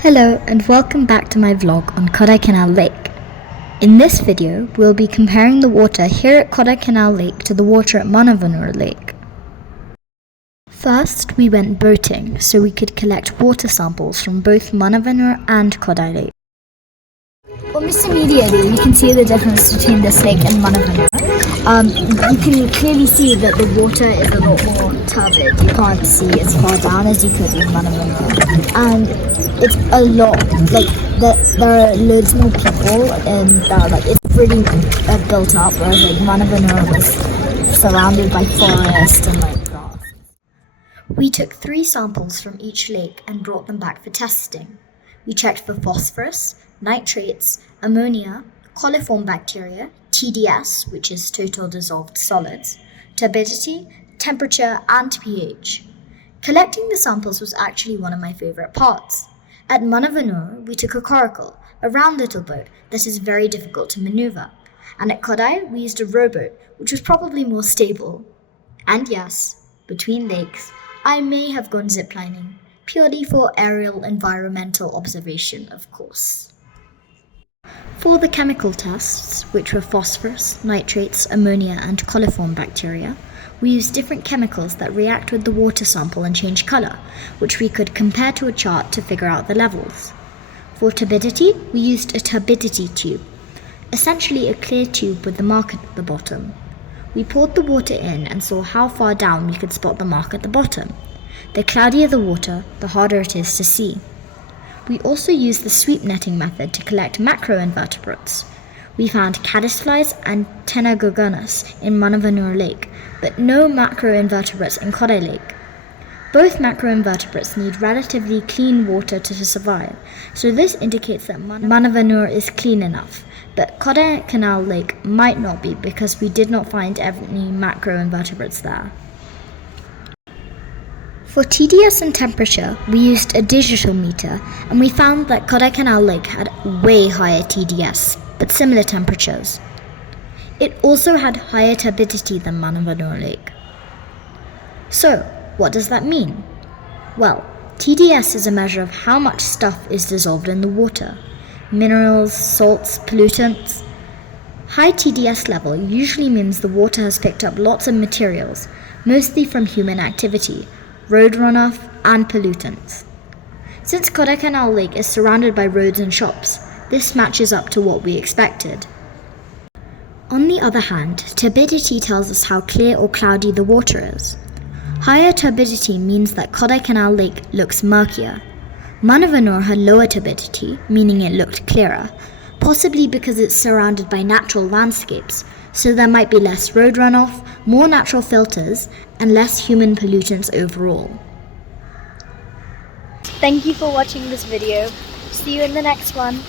Hello and welcome back to my vlog on Kodaikanal Lake. In this video, we'll be comparing the water here at Kodaikanal Lake to the water at Mannavanur Lake. First, we went boating so we could collect water samples from both Mannavanur and Kodai Lake. Almost immediately, you can see the difference between this lake and Mannavanur. You can clearly see that the water is a lot more turbid. You can't see as far down as you could in Mannavanur. And it's a lot, there are loads more people and it's really built up, whereas Mannavanur was surrounded by forest and grass. We took 3 samples from each lake and brought them back for testing. We checked for phosphorus, nitrates, ammonia, coliform bacteria, TDS, which is total dissolved solids, turbidity, temperature, and pH. Collecting the samples was actually one of my favorite parts. At Mannavanur, we took a coracle, a round little boat that is very difficult to maneuver, and at Kodai, we used a rowboat, which was probably more stable. And yes, between lakes, I may have gone ziplining, purely for aerial environmental observation, of course. For the chemical tests, which were phosphorus, nitrates, ammonia, and coliform bacteria, we used different chemicals that react with the water sample and change colour, which we could compare to a chart to figure out the levels. For turbidity, we used a turbidity tube, essentially a clear tube with the mark at the bottom. We poured the water in and saw how far down we could spot the mark at the bottom. The cloudier the water, the harder it is to see. We also used the sweep netting method to collect macroinvertebrates. We found caddisflies and Tenagogonus in Mannavanur Lake, but no macroinvertebrates in Kodai Lake. Both macroinvertebrates need relatively clean water to survive, so this indicates that Mannavanur is clean enough, but Kodaikanal Lake might not be because we did not find any macroinvertebrates there. For TDS and temperature, we used a digital meter, and we found that Kodaikanal Lake had way higher TDS, but similar temperatures. It also had higher turbidity than Mannavanur Lake. So, what does that mean? Well, TDS is a measure of how much stuff is dissolved in the water. Minerals, salts, pollutants. High TDS level usually means the water has picked up lots of materials, mostly from human activity, road runoff, and pollutants. Since Kodaikanal Lake is surrounded by roads and shops, this matches up to what we expected. On the other hand, turbidity tells us how clear or cloudy the water is. Higher turbidity means that Kodaikanal Lake looks murkier. Mannavanur had lower turbidity, meaning it looked clearer, possibly because it's surrounded by natural landscapes, so there might be less road runoff, more natural filters, and less human pollutants overall. Thank you for watching this video. See you in the next one.